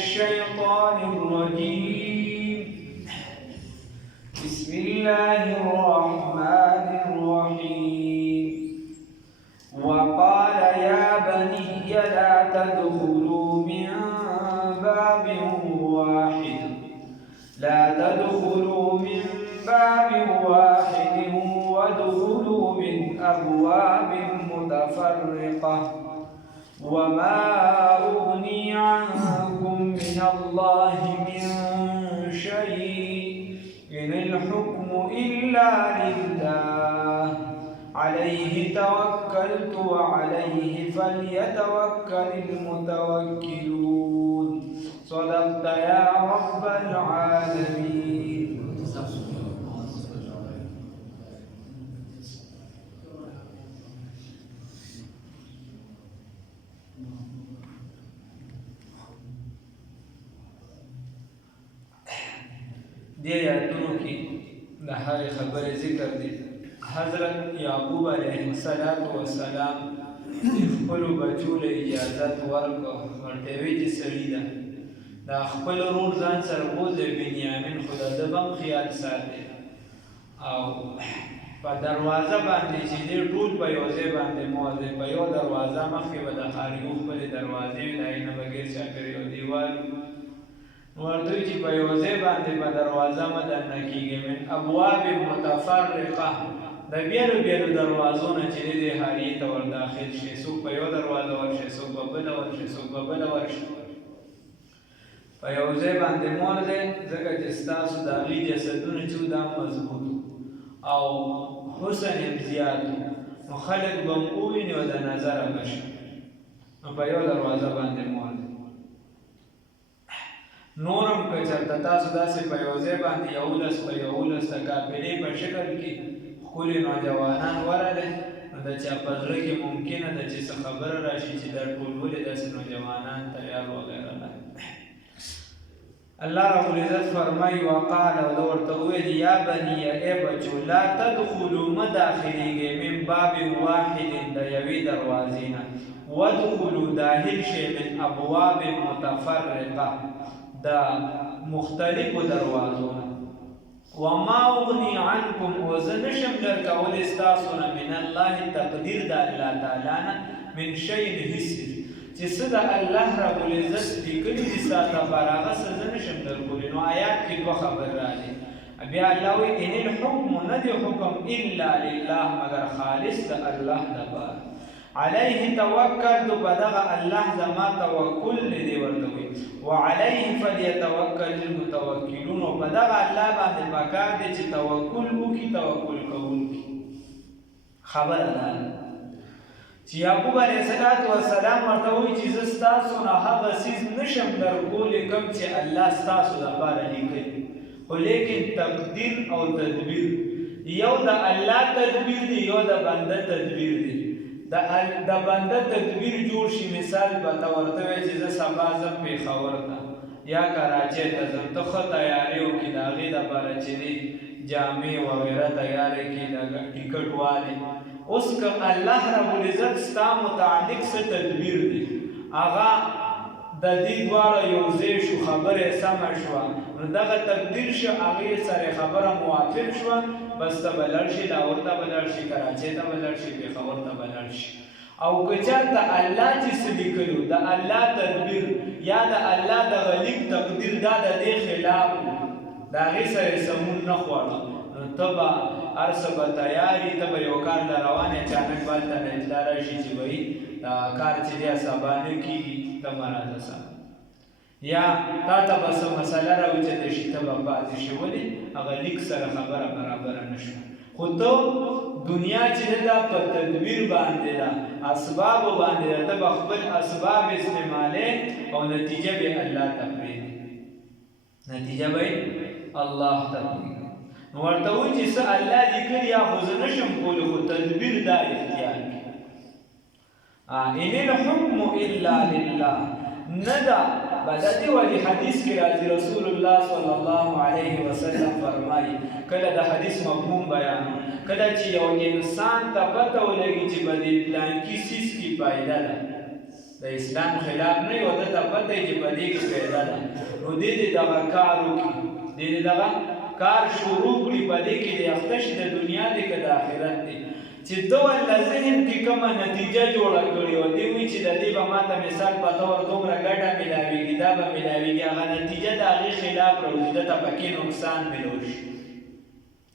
الشيطان الرجيم. بسم الله الرحمن الرحيم. وقال يا بني لا تدخلوا من باب واحد وادخلوا من أبواب متفرقة وما أغني عنكم من الله من شيء إن الحكم إلا لله عليه توكلت وعليه فليتوكل المتوكلون. صدقت يا رب العالمين. دې آیاتونو کې د هغې خبرې ذکر دی. حضرت یعقوب علیه السلام خپلو بچو له اجازت ورکړه، ورته ویې چې سړي ده دا خپل ورور ځان سره بوځي بنیامین، خو د ده به هم خیال ساتي او په دروازه باندې چې دې ټول په یو ځای باندې موځي، په یو دروازه مخکې به د خارجو خپلې دروازې وي، د هغې نه بغیر چاپېر یو دیوال ورته چې په یو ځای باندې په دروازه مه دننه کېږي. من ابواب متفرقه، د بیلو بیلو دروازو نه چې دی دې حاریې ته ور داخل شي، څوک په یو دروازه ورشي، څوک په بله ورشي، څوک په بله ورشي، په یو ځای باندې مور دی، ځکه چې ستاسو د هغې جسدونه چې دا مضبوط او حسن یې زیات نو خلک به م وویني او د نظره به شي، نو په یو دروازه باندې مور دی. نورم که چېرته تاسو داسې په یو ځای باندې 11 په 11 د قافلې په شکل کې ښکلي نوجوانان ورغلئ، نو د چا په زړه کې ممکنه ده چې څه خبره راشي چې دا ټول ولې داسې نوجوانان تیار وغیره ده. الله رب العزت فرمایي وقال، او ده ورته وویل یا بني ای بچو لا تدخلوا مه داخلېږئ من باب واحد د یوې دروازې نه، وادخلوا داخل شئ من ابواب متفرقه د مختلفو دروازو نه. وما اغني عنكم، او زه نشم درکولی ستاسو نه من الله تقدیر د الله تعالی نه من شیء هېڅ چې څه د الله رب العزت لیکلي دي ستا لپاره هغه څه زه نشم درکولی. نو آیات کې دوه خبرې راغلي، بیا الله وایي ان الحکم نه دی حکم الا لله مگر خالص د الله دپاره، علیه توکلت په دغه الله زما توکل دی ورته وایي، وعلیه فلیتوکل المتوکلون، او په دغه الله باندې پکار دی چې توکل وکړي توکل کوونکي. خبره ده چې یعقوب علیه السلام ورته وایي چې زه ستاسو نه هغه څیز نشم درکولی کوم چې الله ستاسو لپاره لیکلي، خو لیکن تقدیر او تدبیر یو د الله تدبیر دی، یو د بنده تدبیر دی. د بنده تدبیر جوړ شي، مثال به ته ورته وایي چې زه سبا ځم پېښور ته یا کراچۍ ته ځم، ته ښه تیارې وکړي د هغې دپاره چې دی جامې وغیره تیارې کړي، د ټیکټ والې. اوس که الله رب العزت ستا متعلق څه تدبیر دی، هغه د دې دواړه یو ځای شو، خبره یې سمه شوه، نو دغه تقدیر شو، هغې سره خبره موافق شوه، بس ته به لاړ شي، لاهور ته به لاړ شي، کراچۍ ته به لاړ شي، پېښور ته به لاړ شي. او که چېرته الله چې څه لیکلو د الله تدبیر یا د الله دغه لیک تقدیر دا د دې خلاف د هغې سره یې سمون نه خوړه، نو ته به هر څه به تیار یې، ته به یو کار ته روان یې، اچانک به هلته نه اطلاع راشي چې وایي دا کار چې دی سبا نه کېږي، ته مه راځه سم، یا تا ته به څه مسله راوچته شي، ته به پاتې شي، ولې هغه لیک سره خبره برابره نه شوه. خو ته دنیا چې ده په تدبیر باندې ده، اسبابو باندې ده، ته به خپل اسباب استعمالې او نتیجه به الله ته پرېږدي، نتیجه به الله ته پرېږدي. نو ورته وایي چې څه الله لیکلي یا خو زه نشم کولی، خو تدبیر دا اختیار کړي. ان الحکم الا لله، نه ده بددي ولي حدیث کې راځي، رسول الله صلی الله علیه وسلم فرمایي کله د حدیث مفهوم بیان، کله چې یو انسان ته پته ولګي چې په دې پلانکي څیز کې فایده ده، د اسلام خلاف نه یو دته پته چې په دې کې پیدا ده نو دې دغه کار وکړي دې دغه کار شروع کړي په دې کې د اختش د دنیا دی که د آخرت دی چې دو الله ذهن کې کومه نتیجه جوړه کړې وه دې وایي چې د دې به ماته مثال په طور دومره ګټه میلاوېږي دا به میلاوېږي هغه نتیجه د هغې خلاف راوځي دته پکې نقصان میلو شي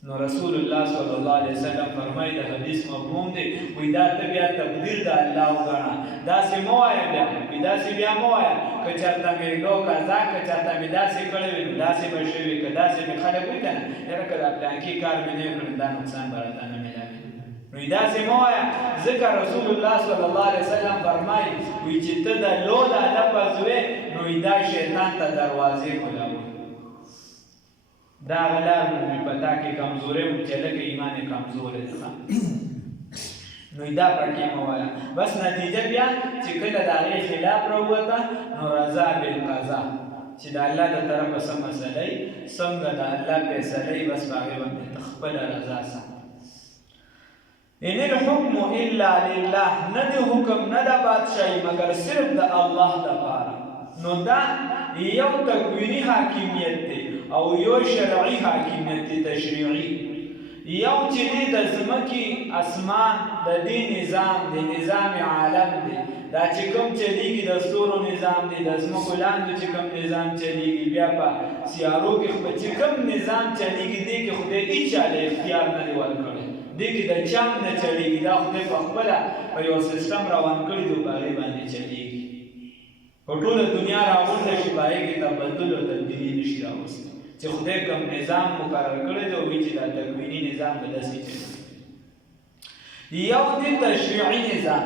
نو رسول الله صلی الله علیه وسلم فرمایي د حدیث مفهوم دی وایي دا ته بیا تقدیر د الله وګڼه داسې مه وایه بیا وایي داسې بیا مه وایه که چېرته مې یو قضا که چېرته مې داسې کړی وي نو داسې به شوي که داسې مې خلک وایي که نه یاره که دا پلانکي کار مې نه کړی دا نقصان به راته نه میلاوي نو داسې مه وایه ځکه رسول الله صلی الله علیه وسلم فرمایي وایي چې ته د لولا لفظ وې نو دا شیطان ته دروازې کولاوي دا غلار مې پتا کې کمزورې مو چې لکه ایمان یې کمزورې ده نو دا پکې مه وایه بس نتیجه بیا چې کله د هغې خلاف راووته نو رضا بالقضا چې د الله د طرفه څه مسله وي څنګه د الله فیصله وي بس په هغې باندې ته خپله رضا سم ان الحکم الا لله نه د حکم نه د بادشاهي مګر صرف د الله دپاره نو دا یو تکویني حاکمیت دی او یو شرعي حاکمیت دی تشریعي یو چې دی د ځمکې اسمان د دې نظام دی نظام عالم دی دا چې کوم چلیږي د ستورو نظام دی د ځمکو لاندې چې کوم نظام چلیږي بیا په سیارو کې چې کوم نظام چلیږي دی کې خدای هېچا له اختیار نه دی ورکړی دې کې د چا نه چلیږي دا خدای په خپله په یو سیسټم روان کړي دی په هغې باندې چلیږي په ټوله دنیا راغونډه شي په هغې کې تبدل او تبدیلي نه شي راوستی چې خدای کوم نظام مقرر کړی دی وایي چې دا تکویني نظام به داسې چلیږي یو دی تشریعي نظام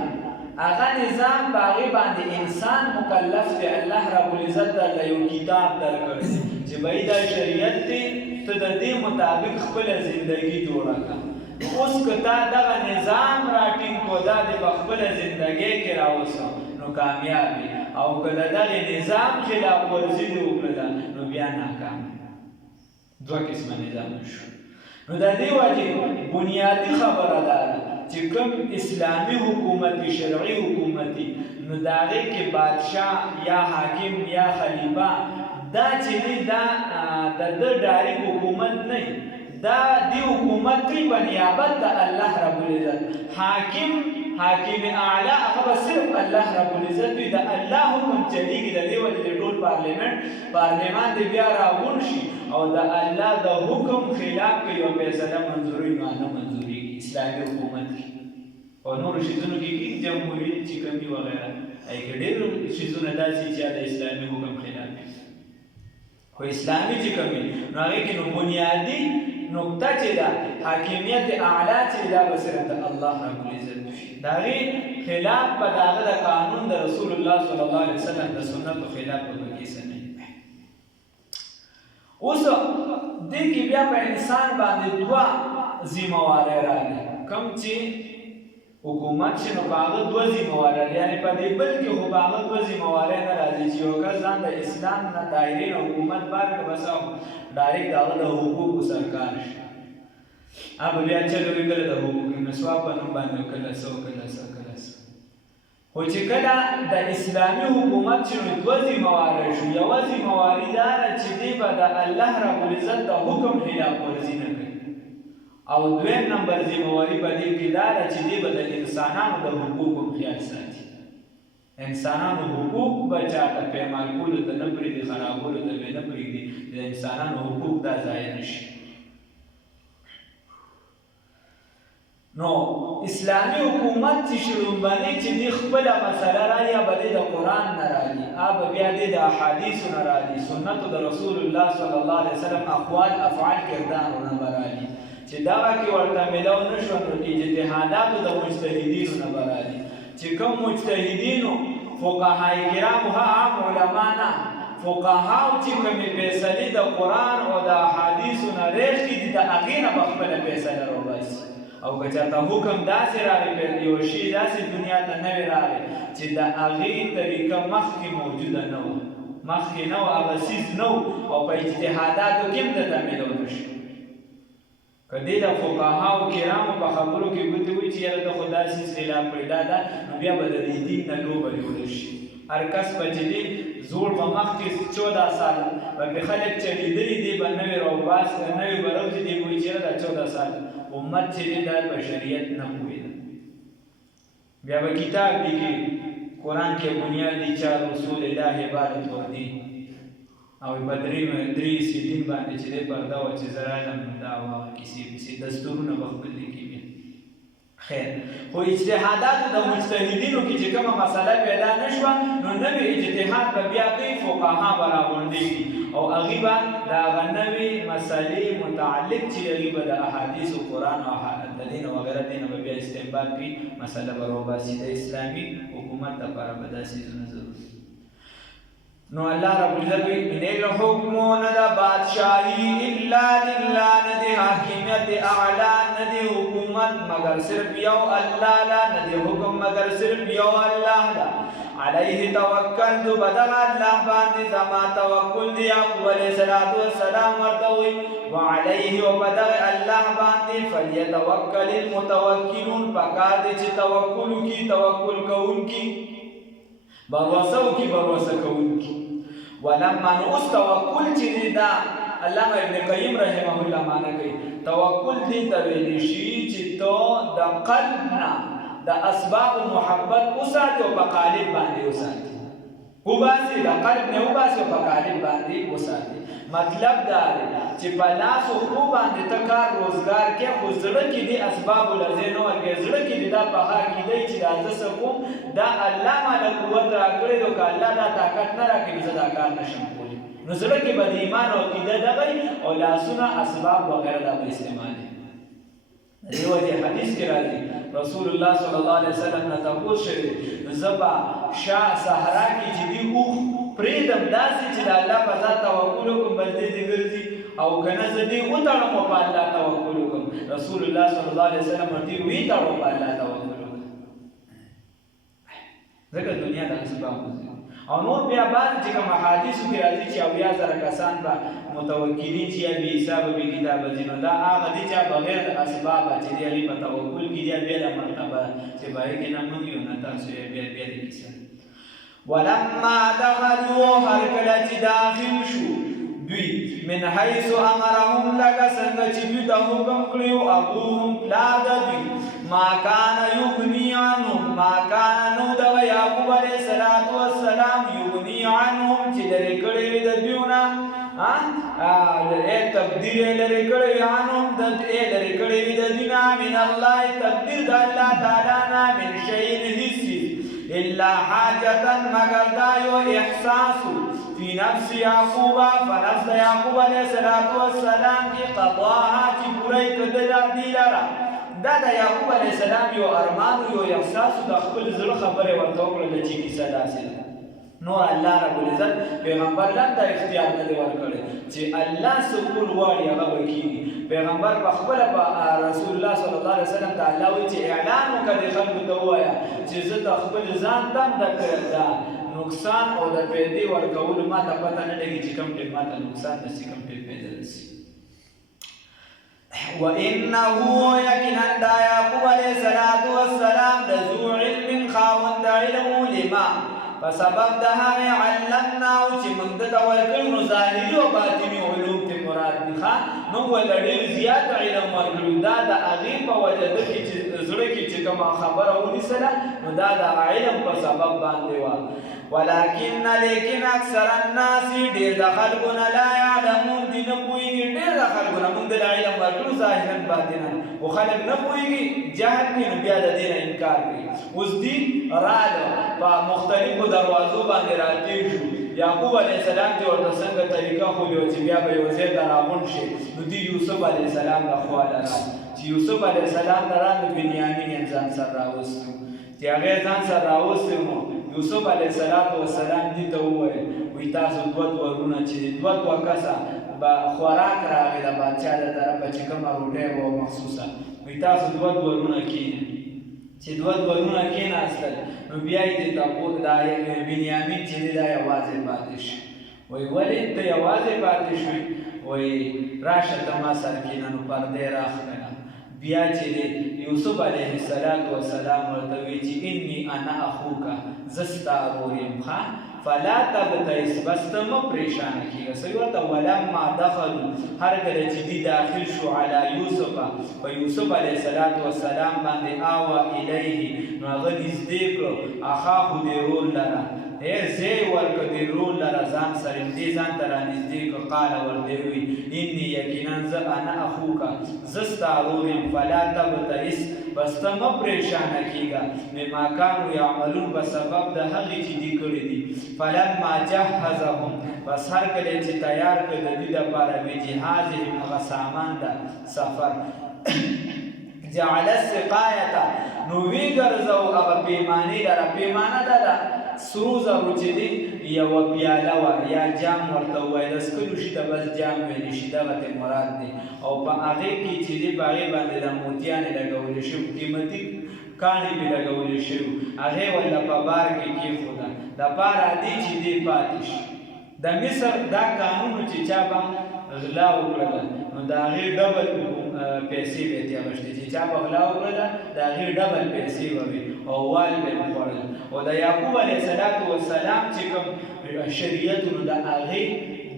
هغه نظام په هغې باندې انسان مکلف دی الله رب العزت درله یو کتاب درکړی چې بهی دا شریعت دی ته د دې مطابق خپله زندګي جوړه کړه اوس که تا دغه نظام راټینګ کو دا دې په خپله زندګۍ کې راوسه نو کامیاب وي او که د دغې نظام خلاف ورزي دې وکړله نو بیا ناکام دوه قسمه نظام شو نو د دې وجې بنیادي خبره دا ده چې کوم اسلامي حکومت شرعي حکومت نو د هغې کې بادشاه یا حاکم یا خلیفه دا چې دی دا د ده ډایرک حکومت نه دا دی حکومت کوي په نیابت د الله رب العزت حاکم اعلی هغه به صرف الله رب العزت وي د الله حکم چلیږي د دې وجې د ټول پارلمان دی بیا راغونډ شي او د الله د حکم خلاف که یو فیصله منظوري نو نه منظورېږي اسلامي حکومت کې او نورو شیزونو کې کېږي جمهوري چې کوم دي وغیره هغې کې ډېر شیزونه داسې چې د اسلامي حکم خلاف وي خو اسلامي چې کوم وي نو هغې کې نو بنیادي نقطه چې ده حاکمیت اعلی چې دا به صرف د الله رب العزت وي د هغې خلاف به د هغه د قانون د رسول الله صلی الله علیه وسلم د سنتو خلاف به پکې څه نه وي اوس دې کې بیا په انسان باندې دوه ذمهوارۍ راغلي کوم چې حکومت چې نو په هغه دوه ذمهوارۍ یعنې په دې بل کې خو په هغه دوه ذمهوارۍ نه راځي چې یو کس ځان د اسلام نه دایرې نه حکومت بار کړه بس ډایرکټ د هغه د حقوقو سرکار شي هغه بیا چلو وي کله د حقوقو نسواب په نوم باندې کله څه کله څه خو چې کله د اسلامي حکومت چې نو دوه ذمهوارۍ شو یوه ذمهواري دا ده چې دی به د الله رب العزت د حکم خلاف ورزي نه کوي او دویم نمبر ذمهواري په دې کې دا ده چې دی به د انسانانو د حقوقو خیال ساتي انسانانو حقوق به چاته پیمال کولو ته نه پرېږدي خرابولو ته به نه پرېږدي د انسانانو حقوق دا ضایع نه شي نو اسلامي حکومت چې شړومبني چې دی خپله مسله رالي یا به دی د قرآن نه رالي به بیا دی د احادیثو نه رالي سنتو د رسول الله صلی الله علیه وسلم اقوال افعال کردارونه به رالي چې دغه کې ورته میلاو نه شوه نو اجتهاداتو د مجتهدینو نه به رالي چې کوم مجتهدینو فقهای کرامو عام علما نه فقهاو چې کومې فیصلې د قرآن او د احادیثو نه ریښې دي د هغې نه به خپله فیصله راوباسي او که چېرته حکم داسې راغی یو شي داسې دنیا ته نوی راغی چې د هغې طریقه مخکې موجوده نه وه مخکې نه وه هغه څیز نه و او په اجتهاداتو کې هم درته میلو نه شي که دې د فقهاو کرامو په خبرو کې ګوتې وایي چې یاره ته خو دا څیز خلاف کړې دا نو بیا به د دې دین نه لوبه جوړه شي هر کس به چې دی زوړ به مخکې 14 سال به پې خلک چلیدلي دی به نوې راوباس نوې به راوځي دی به وایي چېرې دا 14 سال امت چې دی دا بشریت نه پوهېده بیا به کتاب لیکي قرآن کې بنیادی چار رسول الله عبادت وردي او په درې دین باندې چې دی پرده وه چې زه رالم دا وه کیسې پسې دستورونه به خپل لیکي بیا خیر خو اجتهاداتو د مجتهدینو کې چې کومه مسله پیدا نه شوه نو نوې اجتهاد به بیا کوي فقها به راغونډېږي او هغې به د هغه نوې مسلې متعلق چې هغې به د احادیثو قرآن او دین وغیره دې نه به بیا استنباط کوي مسله به راوباسي د اسلامي حکومت دپاره به دا څیزونه ضروري نو الله رب العزت وی ان الحکم نه د بادشاہی الا لله نه د حاکمیت اعلی نه د حکومت مگر صرف یو الله لا نه د حکم مگر صرف یو الله لا علیه توکلت بدل الله باندې زما توکل دی یعقوب علیہ السلام ورته وی وعلیه وبدل الله باندې فلیتوکل المتوکلون پکار دي چې توکل کوونکی بروسه وکي بروسه کوونکی ولما نو توکل چې دا علامه ابن قیم رحمه الله معنا کوي توکل دې ته ویل شي چې تو د قلبنا د اسباب محبت وساتي او په قالب باندې وساتي وباسي د قلب نه وباسي او په قالب باندې وساتي مطلب دا دی چې په لاس او خو باندې ته کار روزګار کې خو زړه کې دي اسباب لري نو ورګې زړه کې دا په هغه کې دی چې دا څه کوم دا الله مالا قوت راکړي نو که الله دا طاقت نه راکړي زه دا کار نشم کولی نو زړه کې به د ایمان او عقیده دغی او لاسونه اسباب وغیره دا به استعمالي دې وجې حدیث کې راځي رسول الله صلی الله علیه وسلم نه تپوس شوی زه به شاه صحرا کې چې دي اوښ پرېږدم داسې چې د الله په ذات توکل وکړم بس دې دې ګرځي او که نه زه دې وتړم او په الله توکل وکړم رسول الله صلی الله علیه وسلم ورته ویې تړو په الله توکل وکړم ځکه دنیا د اسبابو او نور بیا بعد چې کوم احادیثو کې راځي چې 80,000 کسان به متوکلین چې یا بې حسابه بې کتابه ځي نو دا هغه دي چې بغیر د اسبابه چې دی هغې په توکل کې دی بیا د مرتبه چې په هغې کې نه موږ یو نه تاسو یې بیا د کیسه ولما دخلوا هر کله چې داخل شو دوی من حیث امرهم لکه څنګه چې دوی ته حکم کړی و ابوهم پلار د دوی ما کان یغني عنهم ما کان نو دغه یعقوب علیه السلام یغني عنهم چې لرې کړی وي د دوی نه تقدیر یې لرې کړی وي عنهم لرې کړی وي د دوی نه من الله تقدیر د الله تعالی نه من شیء هیڅ الا حاجتا مگر دا یو احساسو فی نفس یعقوب فنفس یعقوب علیہ السلام کی قضاها چی پوری کدلا دی لرا دا د یعقوب علیہ السلام یو ارمان یو احساسو د خپل زړه خبره ورته وکړه چې کیسه داسې ده نو الله رب العزت پیغمبر لم دا اختیار نه دی ورکړی چې الله څه کول غواړي هغه به کېږي پیغمبر په خپله په رسول الله صلی الله علیه وسلم ته الله وایي چې اعلان وکړه دې خلکو ته ووایه چې زه د خپل ځان دم د نقصان او د پیدې ورکولو ما ته پته نه لګي چې کوم ټیم ما ته نقصان رسي کوم ټیم پیدا رسي وانه یقینا دا یعقوب علیه السلام لذو علم خاوند علم لما په سبب د هغې علمناه چې موږ دته ورکړو نو ظاهري او باطني علوم ته مراد دي ښه موږ ورله ډېر زیات علم ورکړو دا د هغې په وجه ده کې چې زړه کې چې کومه خبره ونیسله نو دا د علم په سبب باندې وه لیکن اکثر الناس ډېر د خلکو نه لا یعلمون دي نه پوهېږي ډېر د خلکو نه موږ د علم ورکړو ظاهرا باطنا خو خلک نه پوهېږي جهل کوي نو بیا د دې نه انکار کوي اوس دي راله په مختلفو دروازو باندې راتېر شو یعقوب علیه السلام چې ورته څنګه طریقه ښودې چې بیا به یو ځای ته راغونډ شي نو دوی یوسف علیه السلام له خوا لره چې یوسف علیه السلام لره نو بنیامین یې ځان سره راوستو چې هغه ځان سره راوستی نو یوسف علیه السلام دې ته وویل وایي تاسو دوه ورونه چې دوه کسه به خوراک راغی د بادشاه د طرفه چې کومه روټۍ به وه مخصوصه وایي تاسو دوه ورونه کښېنئ چې دوه ورونه کېناستل نو بیا یې دې تپوس دا بنیامین چې دی دا یوازې پاتې شي وایي ولې ته یوازې پاتې شوې وایي راشه ته ما سره کښېنه نو پردی راښکله بیا چې یوسف علیه السلام ورته وی چې انی انا اخوکا زه ستا ورور یم فلا تبتئس بس ته مه پریشانه کېږه څه ورته ولما دخلوا هر کله چې دی داخل شو علی یوسف په یوسف علیه السلام باندې آوا الیه نو هغه نږدې کړو اخاه د ورور لره زی ورکړه د ورور لره ځان سره دې ځان ته رانږدې کړه قال ورته وی انی یقینا زه انا اخوکا زه ستا ورور یم فلا تبتئس بس ته مه پریشانه کېږه بما کانوا یعملون په سبب د هغې چې دي کړي دي فلما جهزهم بس هر کله چې تیار کړ د دوی دپاره بجهازهم هغه سامان د سفر جعل السقایة نو ویګرځو هغه پیمانې لره پیمانه ده سرو زرو چې دي یوه پیاله وه یا جام ورته ووایي د څښلو شي ته بس جام ویلی شي دغه ته مراد دی او په هغې کې چې دي په هغې باندې د موتیانې لګولې شوي قیمتي کاڼي پې لګولې شوي هغې ورله په بار کې کېښوده دپاره دي چې دې پاتې شي د مصر دا قانون چې چا به غلا وکړله نو د هغې ډبل پیسې به یې ترې اخیستې چې چا به غلا وکړله د هغې ډبل پیسې به وي او وال به یې خوړل او د یعقوب علیه السلام چې کوم شریعت نو د هغې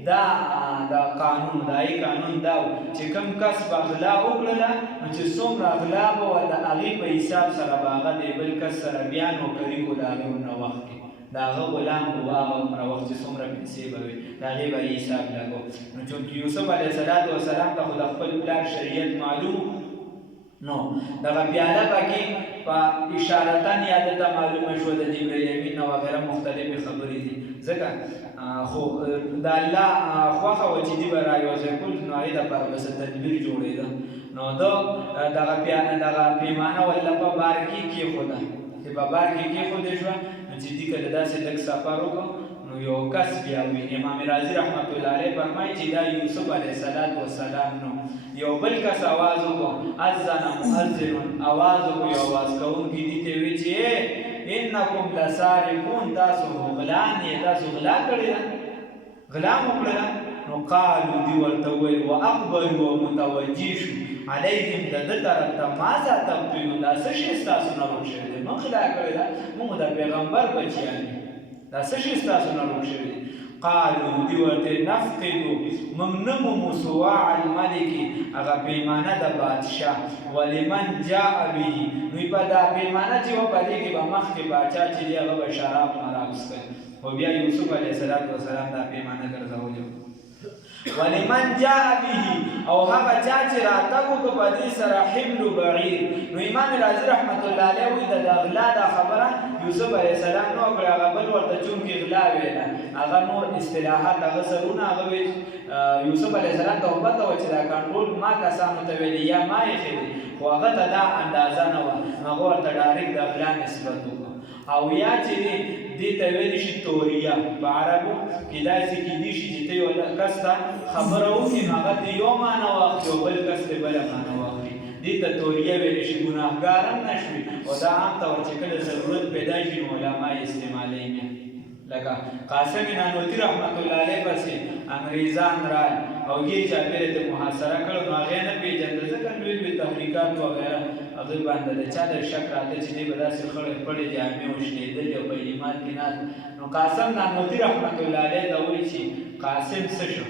دا قانون د هغې قانون دا و چې کوم کس به غلا وکړله نو چې څومره غلا به وه د هغې په حساب سره به هغه د بل کس سره بیا نوکري کړو د هغې ورنه وخت کې د هغه غلام به هغه عمره وخت چې څومره پیسې به وي د هغې به یې حساب لګو نو چونکې یوسف علیه السلام ته خو د خپل پلار شریعت معلوم نو دغه پیاله پکې په اشارتن یا دته معلومه شوه د جبریل امین او وغیره مختلفې خبرې دي ځکه خو د الله خوښه وه چې دې به رایوځی کړو نو هغې دپاره به څه تدبیر جوړېده نو ده دغه پیمانه ورله په بار کې کېښوده چې په بار کې کېښودې شوه نو چې دې کله داسې لږ سفر وکړو نو یو کس بیا وي امام رازي رحمت الله علیه فرمایي چې دا یوسف علیه السلام نو یو بل کس آواز وکړو اذن مؤذن آواز وکړو یو آواز کوونکي دې ته وایي چې انکم لسارقون تاسو غلان یې تاسو غلا کړې ده غلا مو کړله نو قالو دې ورته وویل واقبلوا ومتوجه شو علیهم د ده طرف ته ماذا تبطلون دا څه شی ستاسو نه روک شوی دی موږ غلا کړې ده موږ د پیغمبر بچیان یو دا څه شی ستاسو نه روک شوی دی قالو دې ورته نفقدو موږ نه مومو سواع الملک هغه پیمانه د بادشاه ولمن جاء به نو په دا پیمانه چې وه په دې کې به مخکې باچا چې دی هغه به شراب راوستل خو بیا یوسف علیه السلام دا پیمانه ګرځولې ولمن جاء به او هغه چا چې راتګ وکړو په دې سره حمل بعیر نو امام رازي رحمت الله علیه وایي د غلا دا خبره یوسف علیه السلام نه وکړه هغه بل ورته چونکې غلا ویله هغه نور اصطلاحات هغه سرونه هغه ویل یوسف علیه السلام ته پته وه چې دا کنټرول ما کسانو ته ویلي یا ما ایښې دي خو هغه ته دا اندازه نه وه هغه ورته ډایرکټ د غلا نسبت وکړو او یا چې دې ته ویلی شي توریه په عربو کې داسې کیدی شي چې ته یو کس ته خبره وکړي نو هغه ته یو معنی واخلي او بل کس ته بله معنی واخلي دې ته توریه ویلی شي ګناهګار هم نه شوي او دا عام طور چې کله ضرورت پیدا شي نو علما یې استعمالوي لکه قاسم نانوتي رحمت الله علیه پسې انګریزان رال او یې چاپېره ته محاصره کړو نو هغې نه پېژنده ځکه لوی لوی تحریکات وغیره هغوی باندې د چا د شک راته چې دی به داسې خړې خړې جامې وشلېدلې او په ایمان کې ناست نو قاسم نانوتي رحمت الله علیه ته وایي چې قاسم څه شو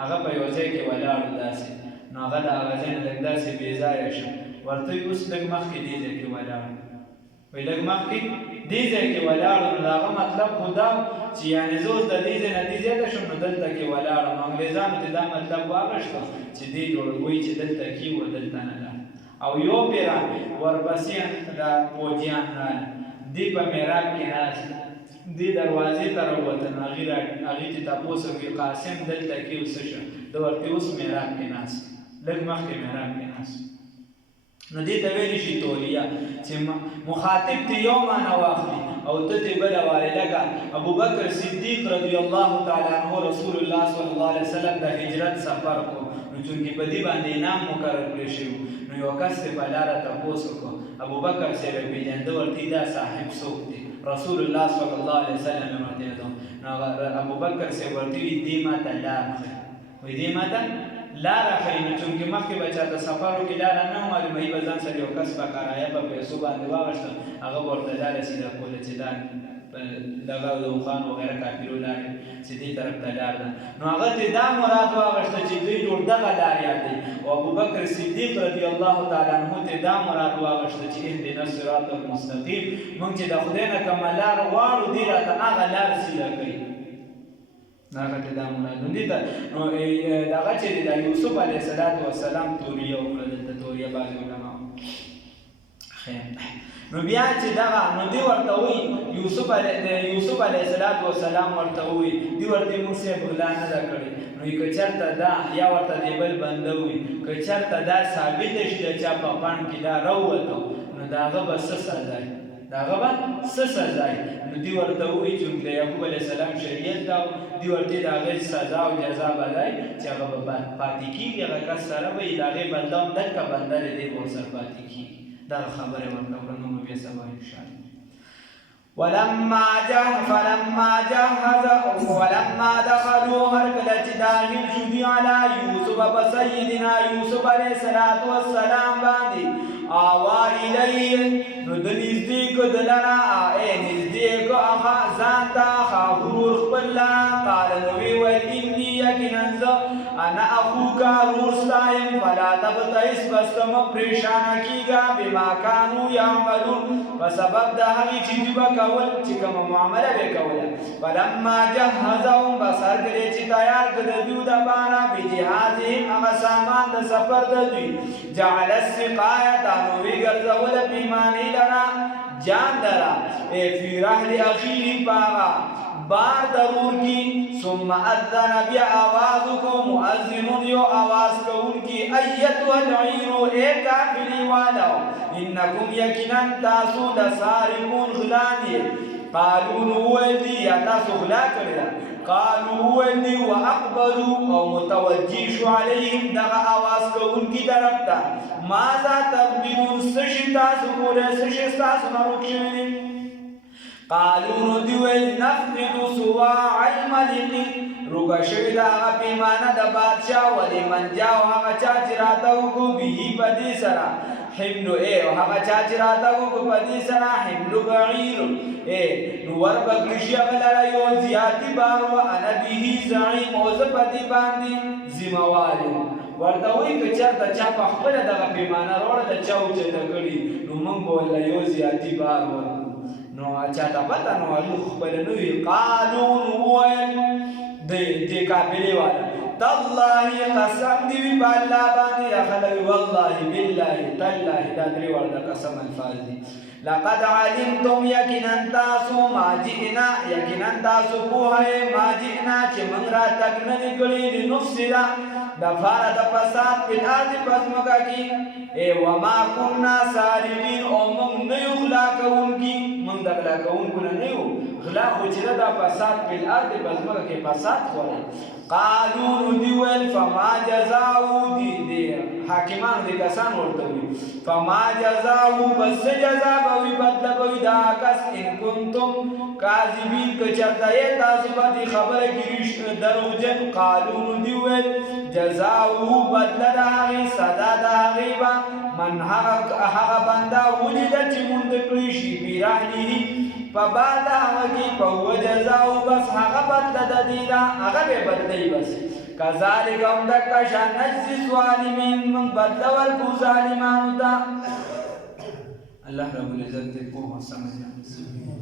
هغه په یو ځای کې ولاړو داسې نو هغه د هغه ځای نه لږ داسې بېځایه شو ورته وایي اوس لږ مخکې دې ځای کې ولاړو وایي لږ مخکې دې ځای کې ولاړو نو د هغه مطلب خو دا چې یعنې زه اوس د دې ځای نه دې ځای ته شم نو دلته کې ولاړم نو انګرېزانو ته دا مطلب واغشته چې دې وایي چې دلته کې و دلته نه لاړ او یو پیرا ورپسې دا فوجیان راغلل دې په محراب کې ناست دې دروازې ته راووتل نو هغې ته تپوس وکړي قاسم دلته کې اوس څه شه ده ورته اوس محراب کې ناست لږ مخکې محراب کې ناست نو دې ته ویلی شي تولیه چې مخاطب ته یو معنی واخلي او ته ته بله وایې لکه ابوبکر صدیق رضی الله تعالی عنه رسول الله صلی الله علیه وسلم د هجرت سفر کو نو چونکې په دې باندې انعام مقرر کړی شوي نو یو کس ته په لاره تپوس وکړو ابوبکر صاحب یې پېژنده ورته دا صاحب څوک دی رسول الله صلی الله علیه وسلم یې ورته نو ابوبکر صاحب ورته وایي دې ما ته لار ښیي وایي دې ما ته لاره ښیي نو چونکې مخکې به چاته سفر وکړي لاره نه معلوموي به ځان سره یو کس په کرایه په پیسو باندې واغېسته هغه به ورته لاره سیده کوله چې دا دغه د اوښان وغیره کافرو لارې چې دې طرف ته لار ده نو هغه ترې دا مراد واغېسته چې دوی ټول دغه لار یادوي او ابوبکر صدیق رضی الله تعالی عنه ترې دا مراد واغېسته چې اهدنا الصراط المستقیم موږ چې د خدای نه کومه لار غواړو دې راته هغه لار سیده کوي هغه ته دا مراد نو دې ته نو دغه چې د یوسف علیه السلام توریه وکړه دلته توریه بعضې علما خیر نو بیا چې دغه نو دی ورته وایي یوسف علیه السلام ورته وایي دی ورته موږ صاحب غلا نه ده کړې نو که چېرته دا یا ورته دی بل بنده وایي که چېرته دا ثابته شي د چا په پاڼ کې دا راووتو نو د هغه به څه سزا وي د هغه به څه سزا وي نو دی ورته وایي چې د یعقوب علیه السلام شریعت دا دی ورته د هغې سزا او جزا به دی چې هغه به پاتې کېږي هغه کس سره به د هغې بنده هم دلته بنده دی دی به ورسره پاتې کېږي دا خبره ورته کړه نو بیا سبا انشاءالله ولما دخلوا هر کله چې داخل شو دي علی یوسف بسیدنا یوسف علیه السلام باندې آوا الیه نو د نږدې کو دلرا نږدې کو هغه ځان ته غرور خپل قال نو ویل انی یقینا انا اخوک ورور ستایم فلا تبتئس بس ته مه پریشانه کېږه بما کانوا یعملون په سبب د هغې چې دوی به کول چې کومه معامله به یې کوله فلما جهزهم بس هر کله چې تیار کړه د دوی دپاره بجهازهم هغه سامان د سفر د دوی جعل السقایة نو وګرځوله پیمانې لره جان لره فی رحل اخیه په هغه بار ضرور کی ثم اذن بیا آواز کو مؤذن یو آواز کون کی ایتها العیر اے کافری والو انکم یقینا تاسو لسارقون غلانی قالوا نویدی یا تاسو غلا کړی قالوا نویدی واقبلوا او متوجی شو علیهم دغه آواز کون کی طرف ته ماذا تبدلون سشی تاسو کوله سشی تاسو نروک شوی قالوا ندوی نفقد سواع الملک روگا شوی دا آغا پیمانا دا بادشاہ ولی من جاو آغا چاچ راتاو کو بیهی پدی سرا حملو آغا چاچ راتاو کو پدی سرا حملو بعیر نور بکلشی اغلر یو زیادی بارو انا بیهی زعیم اوز پدی باندی زموالی ورتوی که چرته چا په خپله دغه پیمانه راوړه د چا اوچته کړي نو موږ به ورله یو زیاتي بار ورکړو نو چاته پته نو هغوی خپله نه وي قالو نو وویل دې قافلې والا تالله قسم دې وي په الله باندې خلک والله بالله تالله دا درې واړه د قسم الفاظ دي لقد علمتم یقینا تاسو ما جئنا یقینا تاسو پوهئ ما جئنا چې موږ راتګ نه دي کړي لنفسد د پاره د فساد په الارض په ځمکه کې وما كنا سارقین او موږ نه یو غلا کوونکي موږ د غلا کوونکو نه یو غلا خو چې د فساد په الارض په ځمکه کې فساد کوي قالوا ندول فما جزاؤه دي حاکمان دي کسان ورته وي فما جزاؤه بس جزا به بدل به دا کس ان کنتم کاذبین که چرته تاسو باندې خبره کې دروغجن قالوا ندول جزاؤه بدل د هغې سزا د هغې به من هغه بنده وجده چې موند کړی شي فی رحله په بعد هغه کې په هو جزاؤ بس هغه بدله د دې ده هغه به بدلوي بس کذلک هم دقه شان نجزي الظالمین موږ بدله ورکړو ظالمانو ته الله رب العزت دې پوهه سمجه